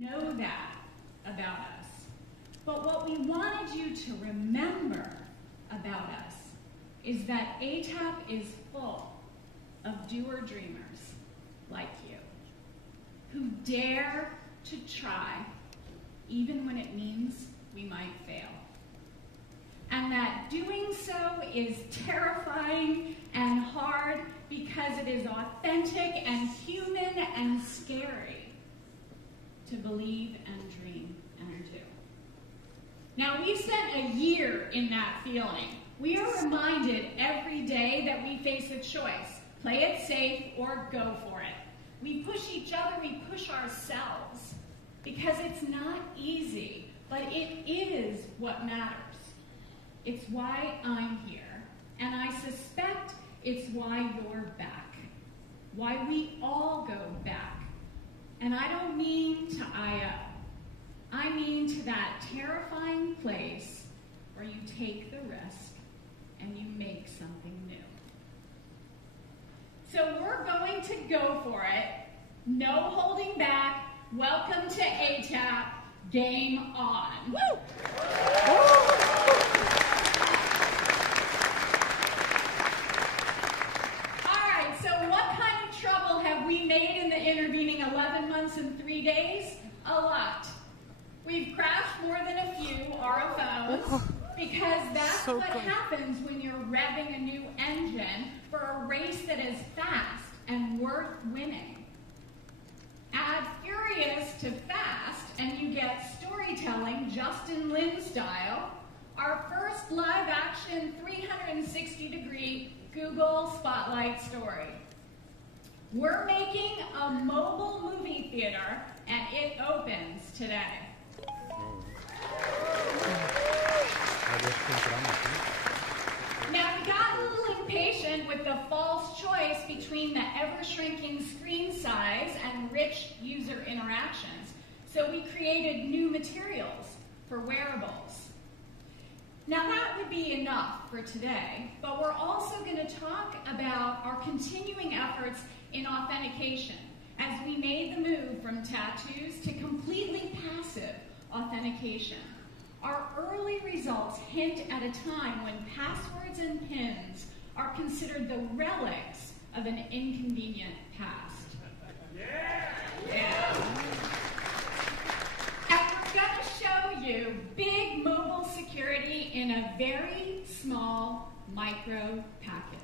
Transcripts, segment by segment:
Know that about us. But what we wanted you to remember about us is that ATAP is full of doer dreamers like you, who dare to try even when it means we might fail. And that doing so is terrifying and hard because it is authentic and human and scary to believe and dream and do. Now, we've spent a year in that feeling. We are reminded every day that we face a choice. Play it safe or go for it. We push each other, we push ourselves, because it's not easy, but it is what matters. It's why I'm here, and I suspect it's why you're back, why we all go back. And I don't mean to IO. I mean to that terrifying place where you take the risk and you make something new. So we're going to go for it. No holding back. Welcome to ATAP. Game on. Woo! We made in the intervening 11 months and 3 days? A lot. We've crashed more than a few RFOs because that's what happens when you're revving a new engine for a race that is fast and worth winning. Add furious to fast and you get storytelling Justin Lin style, our first live action 360-degree Google Spotlight story. We're making a mobile movie theater, and it opens today. Now, we got a little impatient with the false choice between the ever-shrinking screen size and rich user interactions, so we created new materials for wearables. Now, that would be enough for today, but we're also going to talk about our continuing efforts in authentication as we made the move from tattoos to completely passive authentication. Our early results hint at a time when passwords and PINs are considered the relics of an inconvenient past. Yeah. And we're going to show you big mobile security in a very small micro package.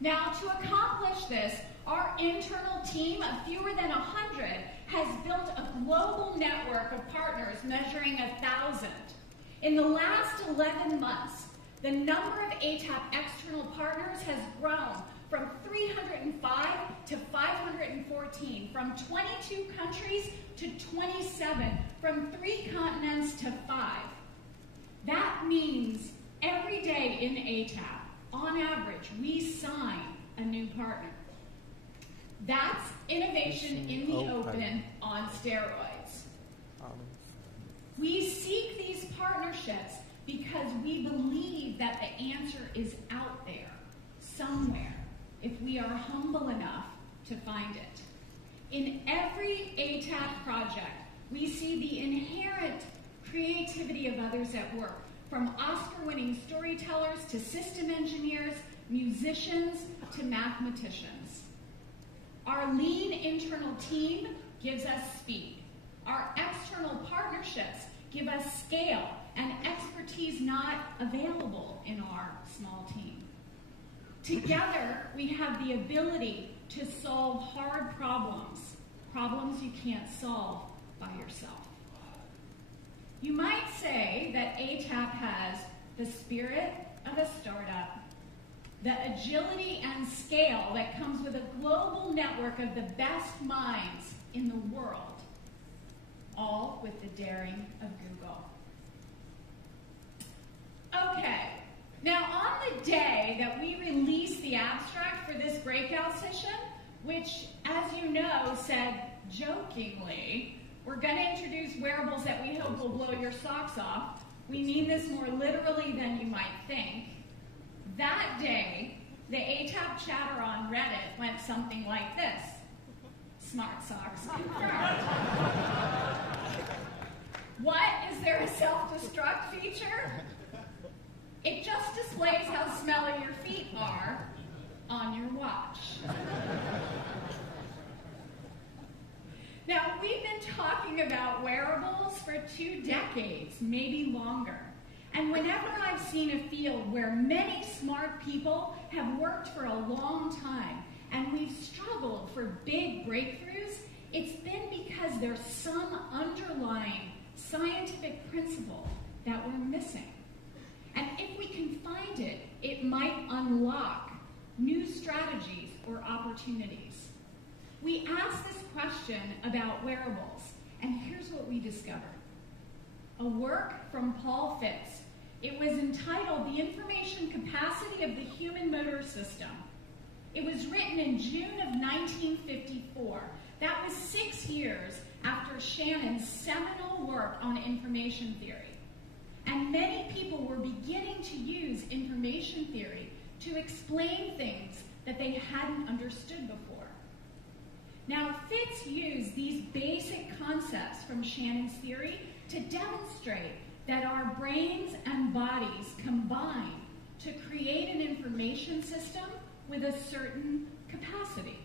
Now, to accomplish this, our internal team of fewer than 100 has built a global network of partners measuring 1,000. In the last 11 months, the number of ATAP external partners has grown from 305 to 514, from 22 countries to 27, from 3 continents to 5. That means every day in ATAP, on average, we sign a new partner. That's innovation in the open on steroids. We seek these partnerships because we believe that the answer is out there, somewhere, if we are humble enough to find it. In every ATAP project, we see the inherent creativity of others at work, from Oscar-winning storytellers to system engineers, musicians to mathematicians. Our lean internal team gives us speed. Our external partnerships give us scale and expertise not available in our small team. Together, we have the ability to solve hard problems, problems you can't solve by yourself. You might say that ATAP has the spirit of a startup, the agility and scale that comes with a global network of the best minds in the world, all with the daring of Google. Okay, now on the day that we released the abstract for this breakout session, which, as you know, said jokingly, we're going to introduce wearables that we hope will blow your socks off. We mean this more literally than you might think. That day, the ATAP chatter on Reddit went something like this. Smart socks confirmed. talking about wearables for 2 decades, maybe longer. And whenever I've seen a field where many smart people have worked for a long time and we've struggled for big breakthroughs, it's been because there's some underlying scientific principle that we're missing. And if we can find it, it might unlock new strategies or opportunities. We asked this question about wearables, and here's what we discovered. A work from Paul Fitz. It was entitled The Information Capacity of the Human Motor System. It was written in June of 1954. That was 6 years after Shannon's seminal work on information theory. And many people were beginning to use information theory to explain things that they hadn't understood before. Now, Fitz used these basic concepts from Shannon's theory to demonstrate that our brains and bodies combine to create an information system with a certain capacity.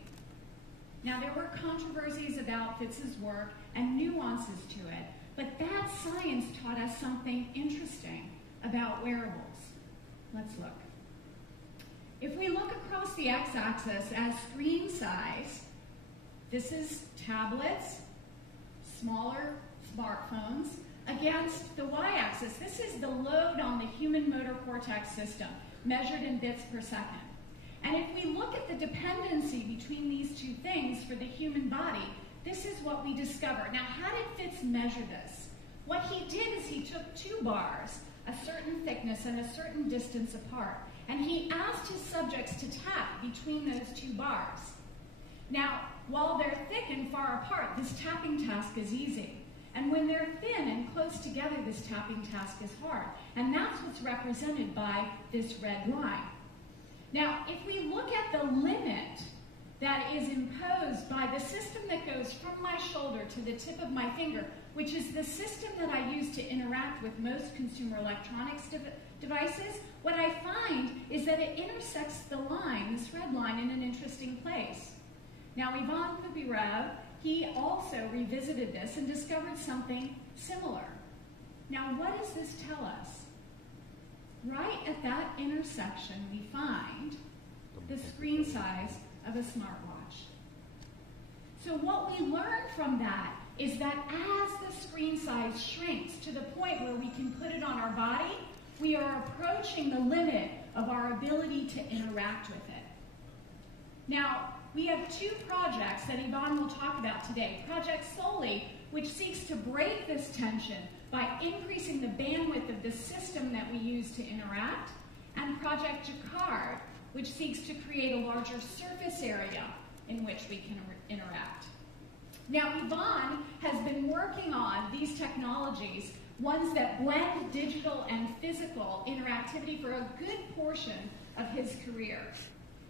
Now, there were controversies about Fitz's work and nuances to it, but that science taught us something interesting about wearables. Let's look. If we look across the x-axis as screen size, this is tablets, smaller smartphones, against the y-axis. This is the load on the human motor cortex system, measured in bits per second. And if we look at the dependency between these two things for the human body, this is what we discover. Now, how did Fitz measure this? What he did is he took 2 bars, a certain thickness and a certain distance apart, and he asked his subjects to tap between those 2 bars. Now, while they're thick and far apart, this tapping task is easy. And when they're thin and close together, this tapping task is hard. And that's what's represented by this red line. Now, if we look at the limit that is imposed by the system that goes from my shoulder to the tip of my finger, which is the system that I use to interact with most consumer electronics devices, what I find is that it intersects the line, this red line, in an interesting place. Now, Ivan Kubirev, he also revisited this and discovered something similar. Now, what does this tell us? Right at that intersection, we find the screen size of a smartwatch. So what we learn from that is that as the screen size shrinks to the point where we can put it on our body, we are approaching the limit of our ability to interact with it. Now, we have 2 projects that Ivan will talk about today. Project Soli, which seeks to break this tension by increasing the bandwidth of the system that we use to interact, and Project Jacquard, which seeks to create a larger surface area in which we can interact. Now, Ivan has been working on these technologies, ones that blend digital and physical interactivity, for a good portion of his career.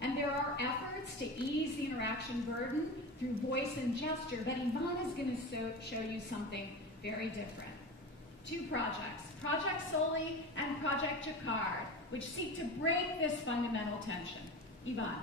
And there are efforts to ease the interaction burden through voice and gesture, but Ivan is going to show you something very different. 2 projects, Project Soli and Project Jacquard, which seek to break this fundamental tension. Ivan.